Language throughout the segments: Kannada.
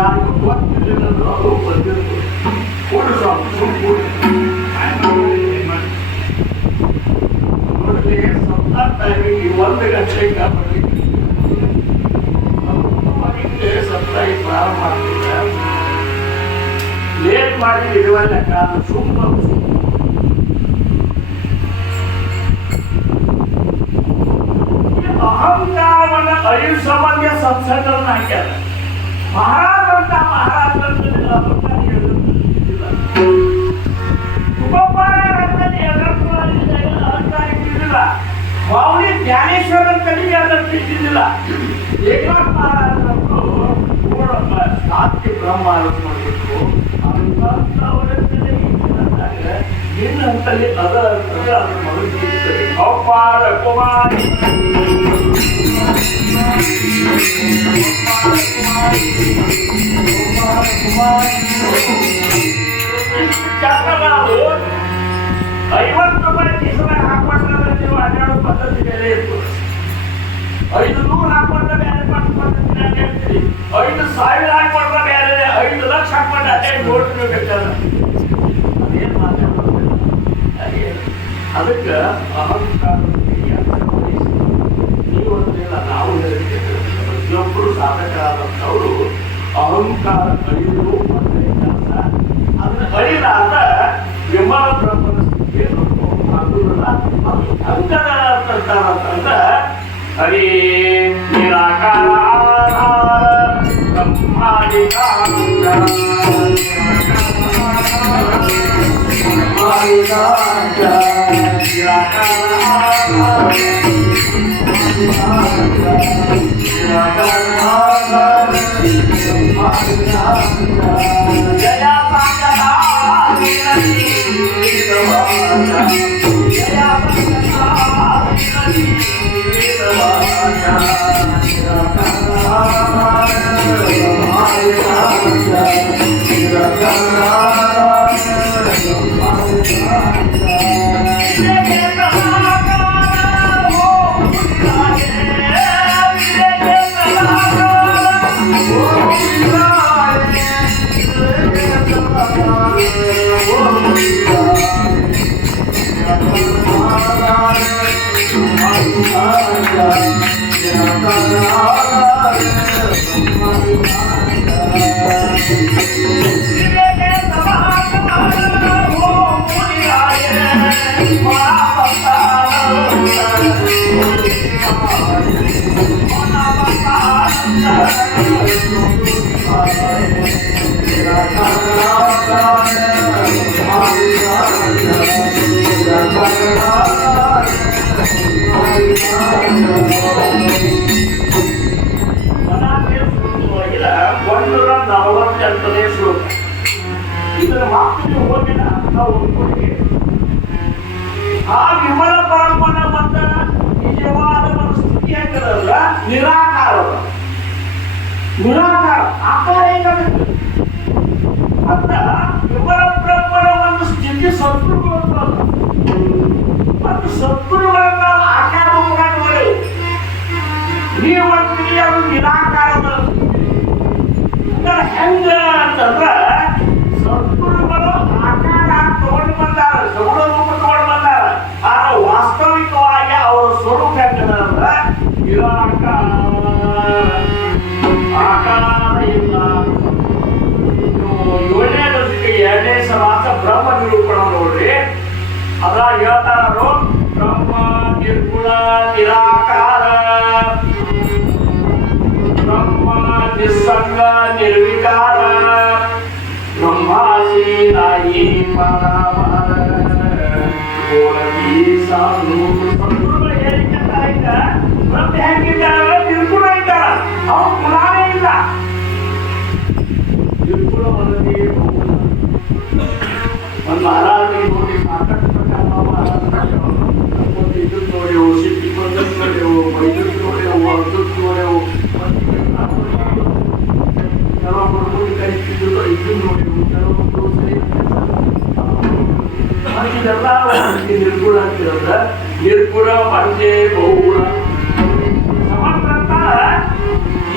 ಯಾರಿಗೂ ಗೊತ್ತಿರಲಿಲ್ಲ ಅದು ಬಂದಿತ್ತು ಕೂಡು ನೋಡಲಿ ಸಪ್ತಾಹ ಟೈಮಿಗೆ 1 ಗಂಟೆಗೆ ಬರ್ಲಿಕ್ಕೆ ಸಪ್ತಾಹ ಪ್ರಾರಂಭ ಮಾಡ್ತಿದ್ದೆ ಲೇಟ್ ಮಾಡಿ ಇರುವಲ್ಲ ಕಾಲ ಸುಮ್ಮನೆ ಅಹಂಕಾರವನ್ನ ಅರಿವು ಸಂಬಂಧ ಸತ್ಸಂಗವನ್ನು ಹಾಕ್ಯಾರ ಮಹಾರಾಜ ಅಂತ ಮೌಳಿ ಜ್ಞಾನೇಶ್ವರನ ಕಡೆಗೆ ಅದನ್ನು ತಿಳಿದಿಲ್ಲ ಏಕನಾಥ ಮಹಾರಾಜರು ನೋಡಪ್ಪ ಸಾತ್ಯ ಬ್ರಹ್ಮ ಮಾಡಬೇಕು ಅವರ ನಿನ್ನಂತಲ್ಲಿ ಅದರ ಮಗನಿಗೆ ಅಪಾರ ಕುಮಾರಿ ನಾವು 50 ರೂಪಾಯಿ ದಿವಸ ಹಾಕೊಂಡ್ರೆ ನೀವು ಅಡ್ಡಾಡೋ ಪದ್ಧತಿ ಬೇರೆ ಇರ್ತದೆ 500 ಹಾಕೊಂಡ್ರೆ ಬೇರೆ ಪದ್ಧತಿ ಹೇಳ್ತೀರಿ 5,000 ಹಾಕೊಂಡ್ರೆ ಬೇರೆ 5 ಲಕ್ಷ ಹಾಕೊಂಡ್ರೆ ಅದೇ ನೋಡ್ಬೇಕಲ್ಲ ಅದೇನು ಮಾತಾಡ್ತಾರೆ ಅದಕ್ಕೆ ಅಹಂಕಾರ ನೀವು ಅಂತಿಲ್ಲ ನಾವು ಹೇಳ್ತೇವೆ ಪ್ರತಿಯೊಬ್ಬರು ಸಾಧಕರಾದಂಥವರು ಅಹಂಕಾರ ಅಳಿಯುವುದು ಮತ್ತೆ ಕೆಲಸ ಅದನ್ನ ಅಳಿಲಾದ ವಿಮಲ ಬ್ರಹ್ಮನ ಸ್ಥಿತಿಯನ್ನು ಆಗುವುದಿಲ್ಲ ಅದು ಅಂತರ ಅಂತಂದ್ರೆ ಹರಿ ನಿರಾಕಾರ ಇದರ ಮಾತಿಗೆ ಹೋಗಿನ ನಾವು ಆ ವಿಮಲ ಪರಮನ ಬಂದ ನಿಜವಾದ ಸ್ಥಿತಿ ಹಾಕದಲ್ಲ ನಿರಾಕಾರ ಆಕಾರ ಹೆಂಗಾಗುತ್ತೆ ಅಂತ ವಿಮಲ ಬ್ರಹ್ಮನ ಒಂದು ಸ್ಥಿತಿ ಸದ್ಗುರುಗಳು ಮತ್ತು ಸದ್ಗುರುಗಳನ್ನ ಆಕಾರ ಮಾಡಿ ನೀವು ಅಂತೀರಿ ಅದು ನಿರಾಕಾರದ ಹೆಂಗ ಅಂತಂದ್ರ ಸದ್ಗುರುಗಳು ಆಕಾರ ತಗೊಂಡು ಬಂದಾರ ಸಗುಣ ರೂಪ ತಗೊಂಡು ಬಂದಾರ ಆದ್ರೆ ವಾಸ್ತವಿಕವಾಗಿ ಅವರ ಸ್ವರೂಪ ಹೆಂಗದ ಅಂದ್ರ ಆಕಾರ ಇಲ್ಲ 7ನೇ ದಶಕ 2ನೇ ಸಮಾಸ ಬ್ರಹ್ಮ ನಿರೂಪಣ ನೋಡ್ರಿ ಅದ ಹೇಳ್ತಾರು ಬ್ರಹ್ಮ ನಿರ್ಗುಣ ನಿರಾಕಾರ ಬ್ರಹ್ಮ ನಿಸ್ಸಂಗ ನಿರ್ವಿಕಾರ ಬ್ರಹ್ಮಾಸಿ ನಾಯಿ ಪರಮರ ಗೋಳಗಿ ಸಾಧು ಸಂತುಗಳು ಹೇಳಿದ್ದ ಬ್ರಹ್ಮ ಹೆಂಗಿದ್ದಾರೆ ನಿರ್ಗುಣ ಇದ್ದಾರ ಅವ್ರ ಗುಣಾನೇ ಇಲ್ಲ ನಿರ್ಗುಣ ವರದಿ ಒಂದು ಮಹಾರಾಜನಿಗೆ ನೋಡಿ ಸಾಕಷ್ಟು ಇದನ್ನು ನೋಡೆವು ಸಿಟ್ಟಿ ಬಂದದ್ದು ನೋಡೆವು ಬೈದದ್ದು ನೋಡೆವು ಅರ್ಧದ್ದು ನೋಡೆವು ಕೆಲವೊಬ್ಬರು ನೋಡಿ ಕಲಿತಿದ್ದು ಇದನ್ನು ನೋಡೆವು ಕೆಲವೊಬ್ಬರು ಇದೆಲ್ಲ ನಿರ್ಗುಣ ಅಂತಿರೋದ ನಿರ್ಗುಣ ಪಂಚೆ ಬಹುಗುಣ ಸಮರ್ಥ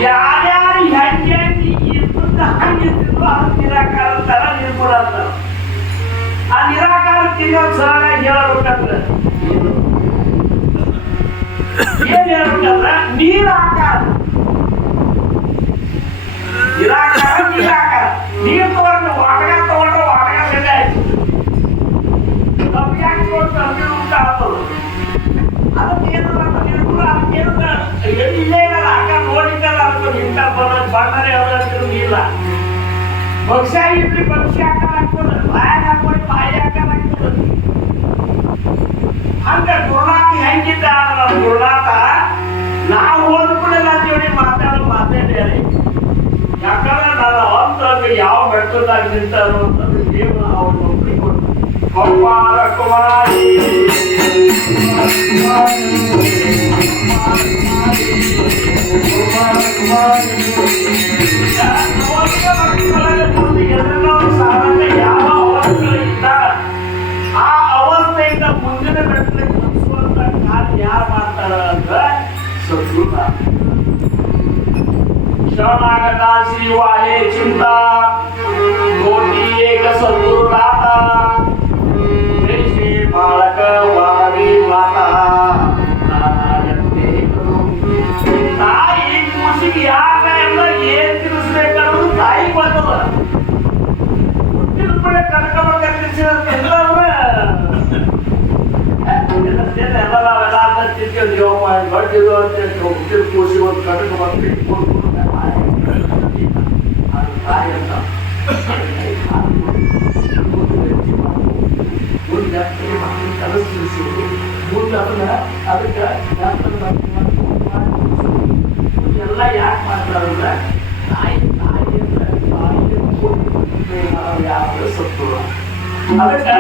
ಯಾರ್ಯಾರು ಹೆಂಗೆ ಹಂಗಿರ್ತಿದ್ರು ಅದು ನಿರಾಕಾರ ಅಂತಾರ, ನಿರ್ಗುಣ ಅಂತಾರ. ಆ ನಿರಾಕಾರಕ್ಕೆ ಇನ್ನೊಂದು ಸರಳಾಗಿ ಹೇಳ್ಬೇಕಂದ್ರೆ ಏನ್ ಹೇಳ್ಬೇಕಂದ್ರ ನೀರಾಕಾರ. ನಿರಾಕಾರ ನೀರಾಕಾರ. ನೀರು ತಗೊಂಡು ವಾಟಗ ತಗೊಂಡ್ರೆ ವಾಟಗ ಬೆಲೆ ಆಯ್ತು. ಕಬ್ಬಿಯಾಗಿ ತಗೊಂಡು ಕಬ್ಬಿ ಊಟ ಆಗ್ತದೆ. ಅದಕ್ಕೆ ಏನು ನಿರ್ಗುಣ, ಅದಕ್ಕೇನು ಇಲ್ಲೇ ಇರಲ್ಲ. ಆಕಾರ ನೋಡಿದ್ದಲ್ಲ, ಅದಕ್ಕೆ ಇಂಥ ಬಣ್ಣನೇ ಅವ್ರು ಇಲ್ಲ. ಭಕ್ಷ್ಯ ಇಡ್ಲಿ ಭಕ್ಷ್ಯ ಆಕಾರ ಆಗ್ತದೆ, ಬಾಯಾಗ ಹಾಕೊಂಡು ಬಾಯಿ ಆಕಾರ ಆಗ್ತದೆ. ಹಂಗ ಗುರುನಾಥ ಹೆಂಗಿದ್ದ ನಮ್ಮ ಗುರುನಾಥ, ನಾವು ಹೋದ್ಬಿಡಲ್ಲ ಅಂತೇಳಿ ಮಾತಾಡೋ ಮಾತೇ ಬೇರೆ. ಯಾಕಂದ್ರೆ ನನ್ನ ಅಂತ ಯಾವ ಬೆಟ್ಟದಾಗ ನಿಂತಾರೋ ಅಂತಂದ್ರೆ ದೇವರು ಅವ್ರ ಒಬ್ಬರಿಗೆ ಕೊಟ್ಟು ಕೌಮಾರ ಕುಮಾರಿ ಎಲ್ಲೆಲ್ಲೋ ಸಾಧಕ ಯಾವ ಅವಸ್ಥೆಗಳಿಂದ ಆ ಅವಸ್ಥೆಯಿಂದ ಮುಂದಿನ ಬೆಟ್ಟಕ್ಕೆ ತಪ್ಪಿಸುವಂತ ಕಾರ್ಯ ಯಾರು ಮಾಡ್ತಾರ ಅಂದ್ರೆ ಸದ್ಗುರು. शरणागता श्री वाहे चिंता कोटी एक सद्गुरु दाता श्री बालक वारी माता ತಾಯಿ ಕೂಸಿಗೆ ಯಾರ ಏನ್ ತಿಳಿಸ್ಬೇಕನ್ನೋದು ತಾಯಿ ಬಂದದ. ಹುಟ್ಟಿದ ಕಡೆ ಕನಕಮಂಗ ತಿಳಿಸಿದ್ರೆ ಎಲ್ಲ ನಾವೆಲ್ಲ ಅಂತ ತಿಂತೀವಿ. ಬಡ್ಡಿದು ಅಂತ ಹುಟ್ಟಿದ ಕೂಸಿ ಒಂದು ಕನಕಮಂಗ ಇಟ್ಕೊಂಡು ಅದಕ್ಕೆ ಎಲ್ಲ ಯಾಕೆ ಮಾಡ್ತಾರಂದ್ರೆ ತಾಯಿ ಸತ್ತು. ಅದಕ್ಕೆ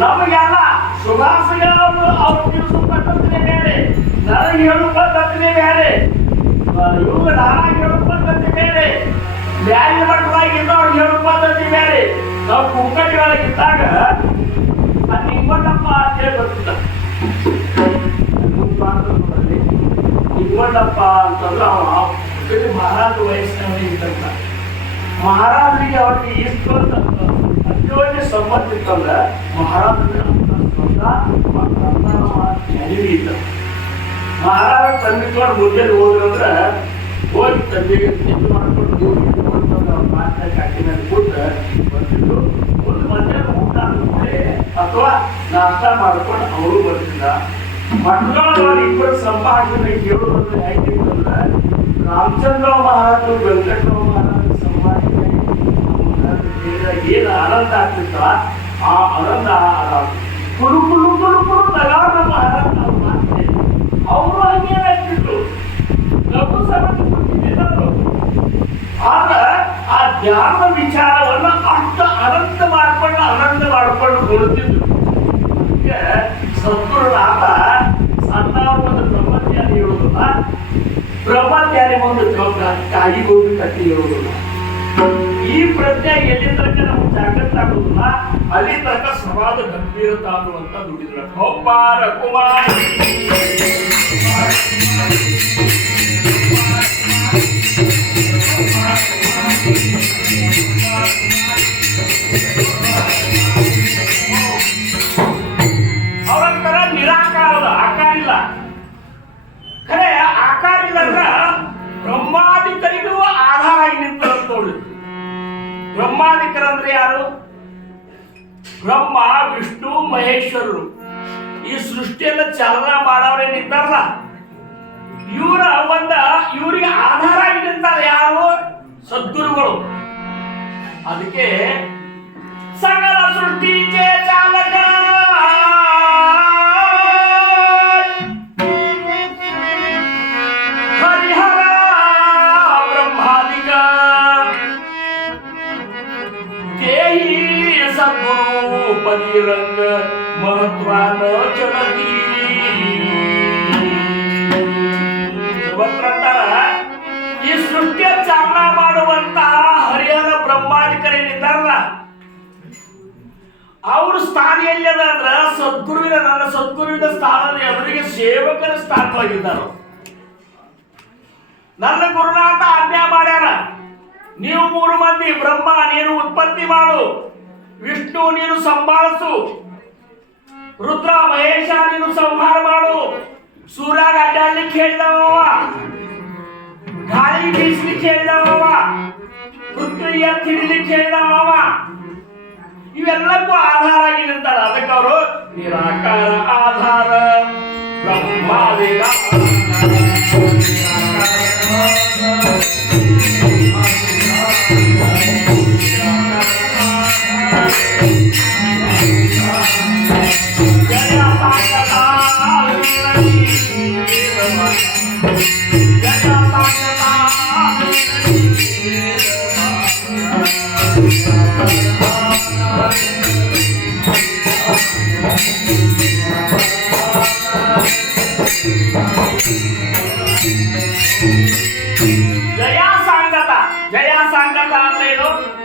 ನಮಗೆಲ್ಲ ಸುಭಾಷಿಗಳು ಅವ್ರು ತಿಳಿಸೋ ಪದ್ಧತಿನೇ ಬೇರೆ, ನನಗೆ ಹೇಳುವ ಪದ್ಧತಿನೇ ಬೇರೆ, ಇವಾಗ ನಾನಾಗಿ ಹೇಳುವ ಪದ್ಧತಿ ಬೇರೆ, ಬ್ಯಾರಿ ಮಟ್ಟದಾಗಿದ್ದ ಅವ್ರು ಹೇಳುವ ಪದ್ಧತಿ ಬೇರೆ. ನಾವು ಕುಂಕಟಿ ಒಳಗಿದ್ದಾಗ ಅದು ನಿಂಗೊಂಡಪ್ಪ ಅಂತೇಳಿ ಬರ್ತಿದ್ದ. ನಿಂಗೊಂಡಪ್ಪ ಅಂತಂದ್ರೆ ಅವ ಮಹಾರಾಜ ವಯಸ್ಸಿನವನಿಗಿದ್ದಂತ. ಮಹಾರಾಜರಿಗೆ ಅವ್ರಿಗೆ ಇಷ್ಟು ಅತ್ಯೋನ್ಯ ಸಂಬಂಧ ಇತ್ತಂದ್ರೆ ಮಹಾರಾಜರಿಗೆ ನೆನವಿ ಇದ್ದ. ಮಹಾರಾಜ ತಂದಿಕೊಂಡು ಮುಂಜಾನೆ ಹೋದ್ರಂದ್ರೆ ಹೋಗಿ ತಂದೆಗೆ ತಿಂದು ಮಾಡ್ಕೊಂಡು ಮಾತ್ರ ಕಟ್ಟಿನ ಕೂತ್ರೆ ಬರ್ತಿದ್ರು. ಒಂದು ಮಧ್ಯಾಹ್ನ ಊಟ ಆದ್ಮೇಲೆ ಅಥವಾ ನಾಷ್ಟ ಮಾಡ್ಕೊಂಡು ಅವರು ಬರ್ತಿದ್ದ. ಮಠದೊಳಗೆ ಇಬ್ಬರು ಸಂಭಾಷಣೆ ಕೇಳೋದಂದ್ರೆ ಹೇಗಿತ್ತಂದ್ರೆ ರಾಮಚಂದ್ರ ಮಹಾರಾಜರು ವೆಂಕಟರಾವ್ ಮಹಾರಾಜ ಸಂಭಾಷಣೆ ಏನು ಆನಂದ ಆಗ್ತಿತ್ತ ಆ ಆನಂದ ಕುಲು ಕುಲು ಕುಲು ಕುಲು ತಗಾರ ಮಹಾರಾಜ ಅವ್ರು ಮಾಡ್ತಾರೆ. ಅವರು ಹಂಗೆ ಆಗ್ತಿದ್ರು, ಲಘು ಸಮಸ್ಯೆ ಕೊಟ್ಟಿದ್ದರು. ಆದ್ರೆ ಆ ಧ್ಯಾನ ವಿಚಾರವನ್ನ ಅಷ್ಟು ಅನಂತ ಮಾಡ್ಕೊಂಡು ಕೊಡುತ್ತಿದ್ರು. ಸದ್ಗುರುನಾಥ ಸಣ್ಣವ್ರ ಒಂದು ಬ್ರಹ್ಮಜ್ಞಾನಿ ಹೇಳುವುದಿಲ್ಲ, ಬ್ರಹ್ಮಜ್ಞಾನಿ ಒಂದು ಕಾಯಿಗೋಗಿ ಕಟ್ಟಿ ಹೇಳುವುದಿಲ್ಲ. ಈ ಪ್ರಜ್ಞೆ ಎಲ್ಲಿ ತನಕ ನಮ್ಗೆ ಜಾಗೃತ ಆಗುವುದಿಲ್ಲ ಅಲ್ಲಿ ತನಕ ಸಮಾಜ ಗಂಭೀರತ ಅನ್ನುವಂತ ದುಡಿದ್ರ ಕೌಮಾರ ಕುಮಾರಿ ಅವರಂತರ ನಿರಾಕಾರದ ಆಕಾರ ಇಲ್ಲ. ಖರೆ ಆಕಾರ ಇಲ್ಲ ಅಂದ್ರ ಬ್ರಹ್ಮಾದಿಕರಿಗೂ ಆಧಾರ ಆಗಿ ನಿಂತ ನೋಡಿ. ಬ್ರಹ್ಮಾದಿಕರಂದ್ರೆ ಯಾರು? ಬ್ರಹ್ಮ, ವಿಷ್ಣು, ಮಹೇಶ್ವರರು. ಈ ಸೃಷ್ಟಿಯನ್ನ ಚಾಲನಾ ಮಾಡೋರೇನಿದ್ದಾರಲ್ಲ ಇವರಿಗೆ ಆಧಾರ ಆಗಿ ನಿಂತಾರೆ ಯಾರು? ಸದ್ಗುರುಗಳು. ಅದಕ್ಕೆ ಸಕಲ ಸೃಷ್ಟಿಗೆ ಚಾಲಕ ಹರಿಹರ ಬ್ರಹ್ಮಾದಿಕ ದೇಹಿ ಸದ್ಗುರು ಪರಿರಂಗ ಮಹತ್ವಾನ ಚಲತಿ. ಈ ಸೃಷ್ಟಿಯ ಚಾಲನಾ ಮಾಡುವಂತಹ ಹರಿಹರ ಬ್ರಹ್ಮಾದಿಕರೇನಿದ್ದಾರಲ್ಲ ಅವ್ರ ಸ್ಥಾನ ಎಲ್ಲಿದೆ ಅಂದ್ರ ಸದ್ಗುರುವಿನ ನನ್ನ ಸದ್ಗುರುವಿನ ಸ್ಥಾನ ಅವರಿಗೆ ಸೇವಕರ ಸ್ಥಾನವಾಗಿದ್ದಾರೆ. ನನ್ನ ಗುರುನಾಥ ಆಜ್ಞಾ ಮಾಡ್ಯಾರ ನೀವು 3 ಮಂದಿ, ಬ್ರಹ್ಮ ನೀನು ಉತ್ಪತ್ತಿ ಮಾಡು, ವಿಷ್ಣು ನೀನು ಸಂಭಾಳಿಸು, ರುದ್ರ ಮಹೇಶ ನೀನು ಸಂಹಾರ ಮಾಡು. ಸೂರ್ಯ ಅಡ್ಡಾಡ್ಲಿಕ್ಕೆ ಹೇಳಿದವ, ಗಾಳಿ ಬೀಸ್ಲಿಕ್ಕೆ ಹೇಳಿದವ, ಪೃಥ್ವಿ ಎತ್ತಿಡ್ಲಿಕ್ಕೆ ಹೇಳಿದವ. ಇವೆಲ್ಲಕ್ಕೂ ಆಧಾರ ಆಗಿ ನಿಂತಾರ. ಅದಕ್ಕೆ ಅವರು ನಿರಾಕಾರ ಆಧಾರ ಬ್ರಹ್ಮಾದಿಗ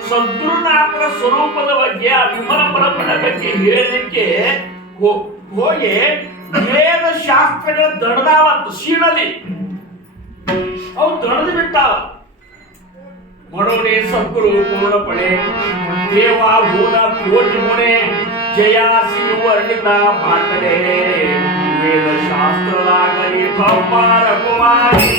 ಸದ್ಗುರುನಾಥನ ಸ್ವರೂಪದ ಬಗ್ಗೆ, ವಿಮಲ ಪರಮನ ಬಗ್ಗೆ ಹೇಳಲಿಕ್ಕೆ ಹೋಗಿ ವೇದ ಶಾಸ್ತ್ರಗಳ ದಡದಾವತ್ತು ಶೀಲಲ್ಲಿ ಅವು ದಡದು ಬಿಟ್ಟಾವ. ಮನೋನೆ ಸದ್ಗುರು ಪೂರ್ಣಪಣೆ ದೇವ ಭೂನ ಕೋಟಿ ಮುಣೆ ಜಯಾಸಿ ವರ್ಣಿತ ಮಾತನೆ ವೇದ ಶಾಸ್ತ್ರದಾಗಲಿ ಕೌಮಾರ ಕುಮಾರಿ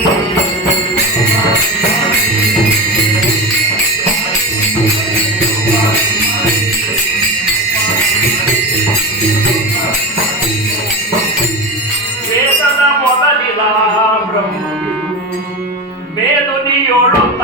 ವೇದದ ಮೊದಲಿನ ಬ್ರಹ್ಮ ಮೇದುನಿಯೋಳುತ್ತ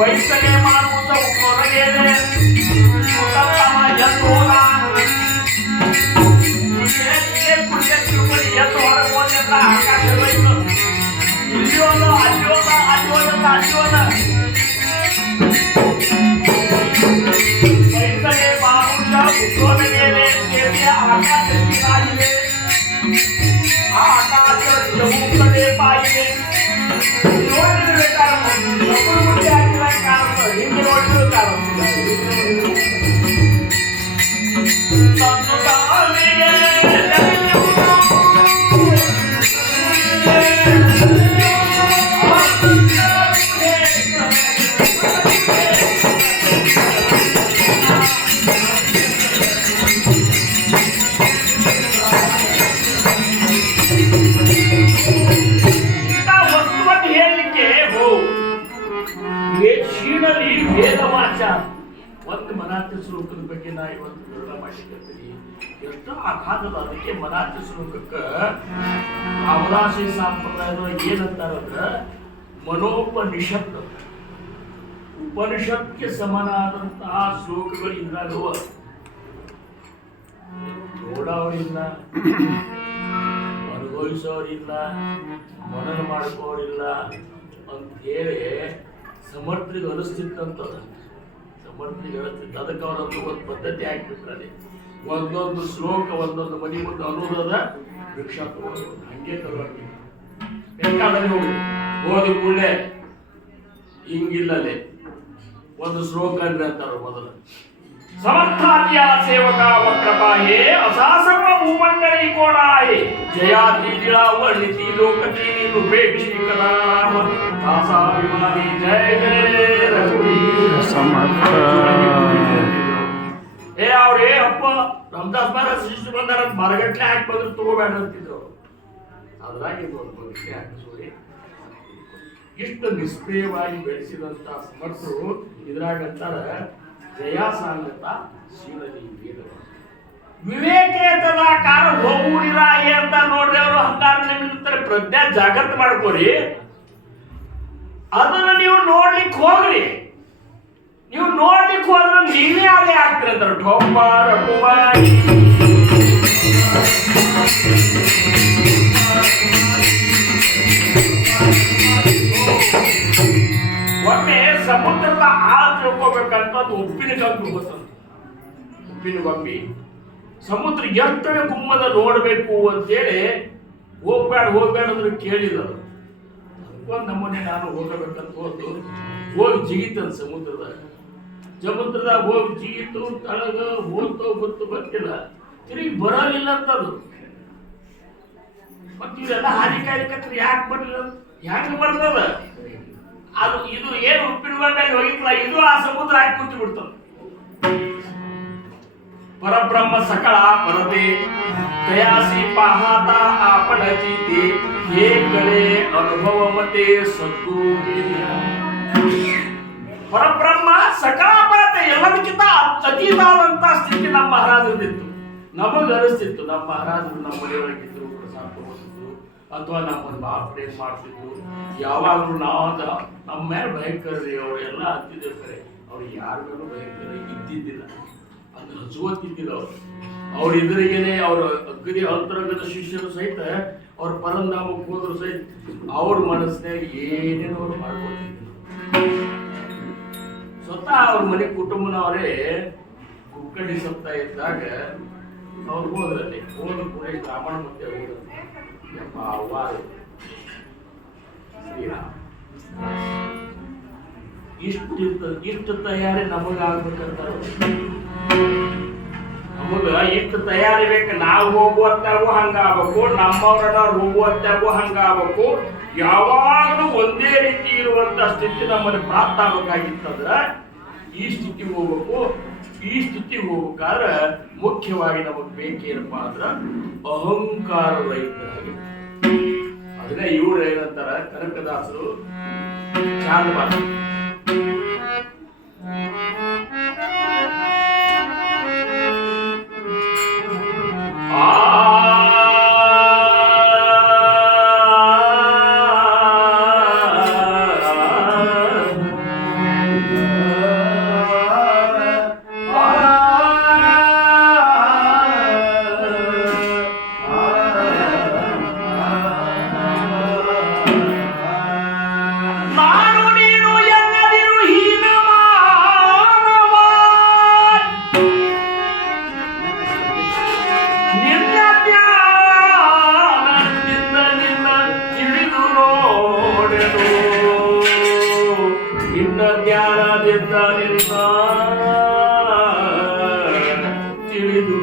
ವೈಸಲೆ ಮಾಡುವುದ ಹೊರಗೇನೆ ಎತ್ತು ಹೊರಗೆ ಹೋದ ಆಕಾಶ ಹೋಯ್ತು ಇಲ್ಲಿಯೋದ ಅಲ್ಲಿಯೋದ ಅಲ್ಲಿಯೋದ ಅಲ್ಲಿಯೋದ ವೈಸಲೆ ಮಾನುಷ ಹುಟ್ಟೋದ ಮೇಲೆ ಆಕಾಶಕ್ಕಿನಾಗಿದೆ ಆ ಆಕಾಶ ಚೌಕದೆ ಪಾಯಿದೆ ಒಂದು ಮನಾತ್ಯ ಶ್ಲೋಕದ ಬಗ್ಗೆ ನಾ ಇವತ್ತು ವಿವರಣೆ ಮಾಡಿಕೊಳ್ತೀನಿ. ಎಷ್ಟೋ ಆಘಾತದ ಅದಕ್ಕೆ ಮನಾತ್ಯ ಶ್ಲೋಕಕ್ಕ ರಾಮದಾಸಿ ಸಂಪ್ರದಾಯದೊಳಗೆ ಏನಂತಾರಂದ್ರ ಮನೋಪನಿಷತ್, ಉಪನಿಷತ್ಗೆ ಸಮನಾದಂತಹ ಶ್ಲೋಕಗಳು ಇದ್ರಾಗವ. ನೋಡೋರಿಲ್ಲ, ಅನುಭವಿಸೋರಿಲ್ಲ, ಮನನ ಮಾಡ್ಕೋರಿಲ್ಲ ಅಂತ ಹೇಳಿ ಸಮರ್ಥರಿಗೆ ಅನಿಸ್ತಿತ್ತಂತದ. ಸಮರ್ಥರಿಗೆ ಅನಿಸ್ತಿತ್ತು. ಅದಕ್ಕೆ ಅವರದ್ದು ಒಂದು ಪದ್ಧತಿ ಹಾಕ್ಬಿಟ್ರಲ್ಲಿ, ಒಂದೊಂದು ಶ್ಲೋಕ ಒಂದೊಂದು ಮನೆ ಮುಂದೆ ಅನ್ನೋದದ ಭಿಕ್ಷಾ ತಗೋದು, ಹಂಗೆ ತಗೋಗಿ ಬೇಕಾದಲ್ಲಿ ಹೋಗಿ ಓದಿ ಕೂಡಲೇ ಹಿಂಗಿಲ್ಲದೆ ಒಂದು ಶ್ಲೋಕ ಅಂದ್ರೆ ಅಂತಾರ ಮೊದಲು. ಸಮರ್ಥಾದ್ಯ ಸೇವಕ ವಕ್ರಪಾಯೇ ಅಸಾಸರ್ವ ಭೂಮಂಡಳಿ ಕೋಣಾಯೇ ಜಯಾತಿಳ ವರ್ಣಿತಿ ಲೋಕತೀನಿ ಉಪೇಕ್ಷಿಕರಾಮ ದಾಸಾಭಿಮಾನಿ ಜಯ ಜಯ ರಘುವೀರ ಸಮರ್ಥ. ಅವ್ರೇ ಅಪ್ಪ ರಾಮದಾಸ್ ಮಹಾರಾಜ್ ಶಿಷ್ಯ ಬಂದಾರ ಮರಗಟ್ಲೆ ಹಾಕಿ ಬಂದ್ರೆ ತಗೋಬೇಡ ಅಂತಿದ್ರು. ಅದ್ರಾಗಿ ಒಂದು ಬದುಕಿ ಹಾಕಿಸೋರಿ ಇಷ್ಟು ನಿಷ್ಕ್ರಿಯವಾಗಿ ಬೆಳೆಸಿದಂತ ಸಮರ್ಥರು ಇದ್ರಾಗಂತಾರ ಜಯಾಸಾಂಗತ ಶೀಲನಿ ವೇದ ವಿವೇಕೇತದ ಕಾರ ಹೋಗುಡಿರಾಯಿ ಅಂತ ನೋಡ್ರಿ. ಅವರು ಹಂಗಾರ ನಿಮ್ಮಿರ್ತಾರೆ ಪ್ರಜ್ಞಾ ಜಾಗೃತ ಮಾಡ್ಕೋರಿ. ಅದನ್ನ ನೀವು ನೋಡ್ಲಿಕ್ಕೆ ಹೋಗ್ರಿ. ನೀವು ನೋಡ್ಲಿಕ್ಕೆ ಹೋದ್ರೆ ನೀವೇ ಅದೇ ಆಗ್ತೀರ ಅಂತಾರೆ. ಠೋಪಾರ ಕುಮಾರಿ ಒಮ್ಮೆ ಸಮುದ್ರದ ಆಳ ತಿಳ್ಕೋಬೇಕಂತ ಅದು ಉಪ್ಪಿನ ಗಂಬಿ ಹೋಗ್ತದೆ. ಉಪ್ಪಿನ ಗಂಬಿ ಸಮುದ್ರ ಎಷ್ಟನೇ ಗುಮ್ಮದ ನೋಡ್ಬೇಕು ಅಂತೇಳಿ ಹೋಗ್ಬೇಡ ಅಂದ್ರೆ ಕೇಳಿದರು. ಅದಕ್ಕೊಂದು ನಮ್ಮನೆ ನಾನು ಹೋಗಬೇಕಂತ ಹೋಗಿ ಜಿಗಿತದ ಸಮುದ್ರದಾಗ ಹೋಗಿ ಜಿಗಿತು, ತಳಗ ಹೋಗ್ತೋ ಗೊತ್ತಿಲ್ಲ, ತಿರುಗಿ ಬರಲಿಲ್ಲ ಅಂತದು. ಮತ್ತೆ ಇವೆಲ್ಲ ಹಾನಿಕಾರಿಕತ್ರ ಯಾಕೆ ಬರಲಿಲ್ಲ, ಯಾಕೆ ಬರ್ತದ? ಅದು ಇದು ಏನು ಉಪ್ಪಿನ ಮೇಲೆ ಹೋಗಿತ್ತಲ್ಲ, ಇದು ಆ ಸಮುದ್ರ ಹಾಕಿ ಕೂತು ಬಿಡ್ತದ. ಪರಬ್ರಹ್ಮ ಸಕಳ ಪರತೆ ಕಯಾಸಿ ಪಾಹಾತ ಆಪಣಚಿತೆ ಹೇ ಕಳೆ ಅನುಭವ ಮತೆ ಸದ್ಗುರು. ಪರಬ್ರಹ್ಮ ಸಕಲ ಪರತೆ ಎಲ್ಲದಕ್ಕಿಂತ ಅತೀತಾದಂತ ಸ್ಥಿತಿ ನಮ್ಮ ಮಹಾರಾಜರದಿತ್ತು. ನಮಗೆ ಅನಿಸ್ತಿತ್ತು ನಮ್ಮ ಮಹಾರಾಜರು ನಮ್ಮ ಮನೆಯೊಳಗಿದ್ರು, ಪ್ರಸಾದ ತಗೋತಿದ್ರು, ಅಥವಾ ನಮ್ಮನ್ನು ಭಾಳ ಪ್ರೇಮ್ ಮಾಡ್ತಿದ್ರು. ಯಾವಾಗಲೂ ನಾವು ನಮ್ಮ ಮೇಲೆ ಭಯಂಕರ್ರಿ ಅವರೆಲ್ಲ ಅಂತಿದ್ದೇವೆ. ಕರೆ ಅವ್ರು ಯಾರ ಮೇಲೂ ಭಯಂಕರ ಇದ್ದಿದ್ದಿಲ್ಲ, ಅದು ಹಚ್ಚುವತ್ತಿದ್ದಿಲ್ಲ. ಅವ್ರ ಎದುರಿಗೇನೆ ಅವ್ರ ಅಗ್ರಿ ಅಂತರಂಗದ ಶಿಷ್ಯರು ಸಹಿತ ಅವ್ರ ಪರಂಧಾಮಕ್ಕೆ ಹೋದ್ರು ಸಹಿತ ಅವ್ರ ಮನಸ್ಸಿನಾಗ ಏನೇನು ಅವ್ರು ಮಾಡ್ಕೊತಿದ್ರು. ಸ್ವತಃ ಅವ್ರ ಮನೆ ಕುಟುಂಬನವರೇ ಕುಕ್ಕಡಿ ಸಪ್ತಾಹ ಇದ್ದಾಗ ಅವ್ರು ಹೋದ್ರಲ್ಲಿ ಹೋದ ಕೂಡ ಬ್ರಾಹ್ಮಣ ಮತ್ತೆ ಹೋದ್ರು. ಯಪ್ಪ ಅವ್ವ ಶ್ರೀರಾಮ್ ಇಷ್ಟು ತಯಾರಿ ನಮಗಾಗ್ಬೇಕಂತಾರ. ನಮಗ ಇಷ್ಟು ತಯಾರಿ ಬೇಕು. ನಾವು ಹೋಗುವತ್ತಾಗೂ ಹಂಗಾಗಬೇಕು, ನಮ್ಮವ್ರನ್ನವ್ರು ಹೋಗುವತ್ತಾಗೂ ಹಂಗಾಗಬೇಕು. ಯಾವಾಗಲೂ ಒಂದೇ ರೀತಿ ಇರುವಂತ ಸ್ಥಿತಿ ನಮ್ಮಲ್ಲಿ ಪ್ರಾಪ್ತ ಆಗ್ಬೇಕಾಗಿತ್ತಂದ್ರ ಈ ಸ್ಥಿತಿ ಹೋಗ್ಬೇಕು. ಈ ಸ್ಥಿತಿ ಹೋಗ್ಬೇಕಾದ್ರೆ ಮುಖ್ಯವಾಗಿ ನಮಗ್ ಬೇಕೇನಪ್ಪ ಅಂದ್ರ ಅಹಂಕಾರ ರಹಿತರಾಗಿ. ಅದನ್ನ ಇವ್ರು ಏನಂತಾರ ಕನಕದಾಸರು ಚಾಂದಮಾನ ಇಳಿದು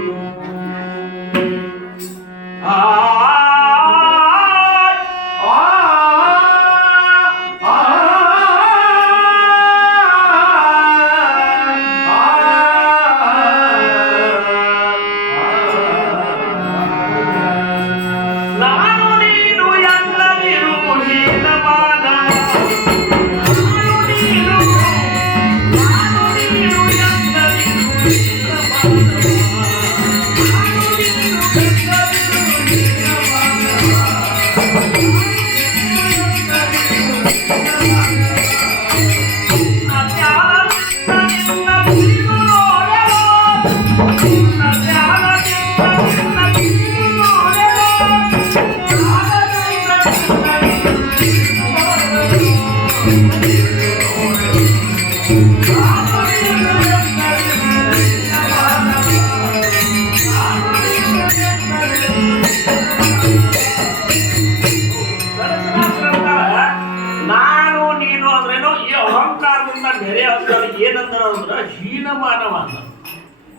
ಏನಂದ್ರೆ ಹೀನ ಮಾನವ ಅಂತ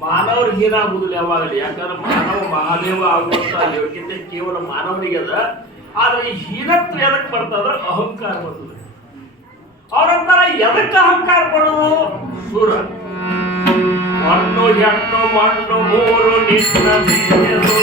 ಮಾನವರು ಹೀನ ಆಗುದಿಲ್ಲ ಯಾವಾಗಲಿ. ಯಾಕಂದ್ರೆ ಮಾನವ ಮಹಾದೇವ ಆಗುವಂತ ಯೋಗ್ಯತೆ ಕೇವಲ ಮಾನವನಿಗೆ ಅದ. ಆದ್ರೆ ಈ ಹೀನತ್ವ ಎದಕ್ಕೆ ಬರ್ತದ? ಅಹಂಕಾರ ಬರ್ತದೆ. ಅವ್ರಂತಾರ ಎದಕ್ಕೆ ಅಹಂಕಾರ ಪಡೋದು? ಸುರ ಮಣ್ಣು ಹೆಣ್ಣು ಮಣ್ಣು ಮೂರು ನಿನ್ನ ಬೀಜರು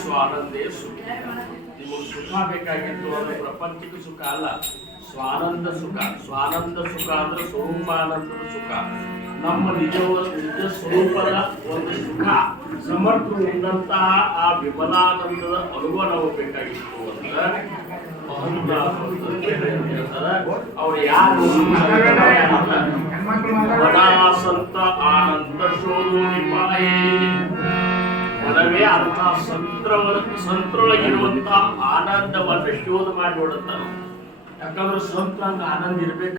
ಸ್ವಾನಂದೇ ಸುಖ. ನಿಮಗೆ ಸುಖ ಬೇಕಾಗಿತ್ತು ಅಂದ್ರೆ ಪ್ರಪಂಚಿಕ ಸುಖ ಅಲ್ಲ, ಸ್ವಾನಂದ ಸುಖ. ಸ್ವಾನಂದ ಸುಖ ಅಂದ್ರೆ ಸ್ವರೂಪಾನಂದದ ಸುಖ. ನಮ್ಮ ನಿಜ ಸ್ವರೂಪದ ಒಂದು ಸುಖ, ಸಮರ್ಥರು ಉಂಡಂತಹ ಆ ವಿಮಲಾನಂದದ ಅನುಭವ ನಾವು ಬೇಕಾಗಿತ್ತು ಅಂದ್ರೆ ಅವ್ರು ಯಾರು ಸಂತ ಆನಂದ ಶೋಧು ನಿಪಾಯಿ ಮನವೇ ಅಂತ ಸಂತ್ರೊಳಗಿರುವಂತಹ ಆನಂದವನ್ನು ಶೋಧ ಮಾಡಿ ನೋಡುತ್ತಾನೆ. ಯಾಕಂದ್ರೆ ಸಂತ ಆನಂದ ಇರ್ಬೇಕು.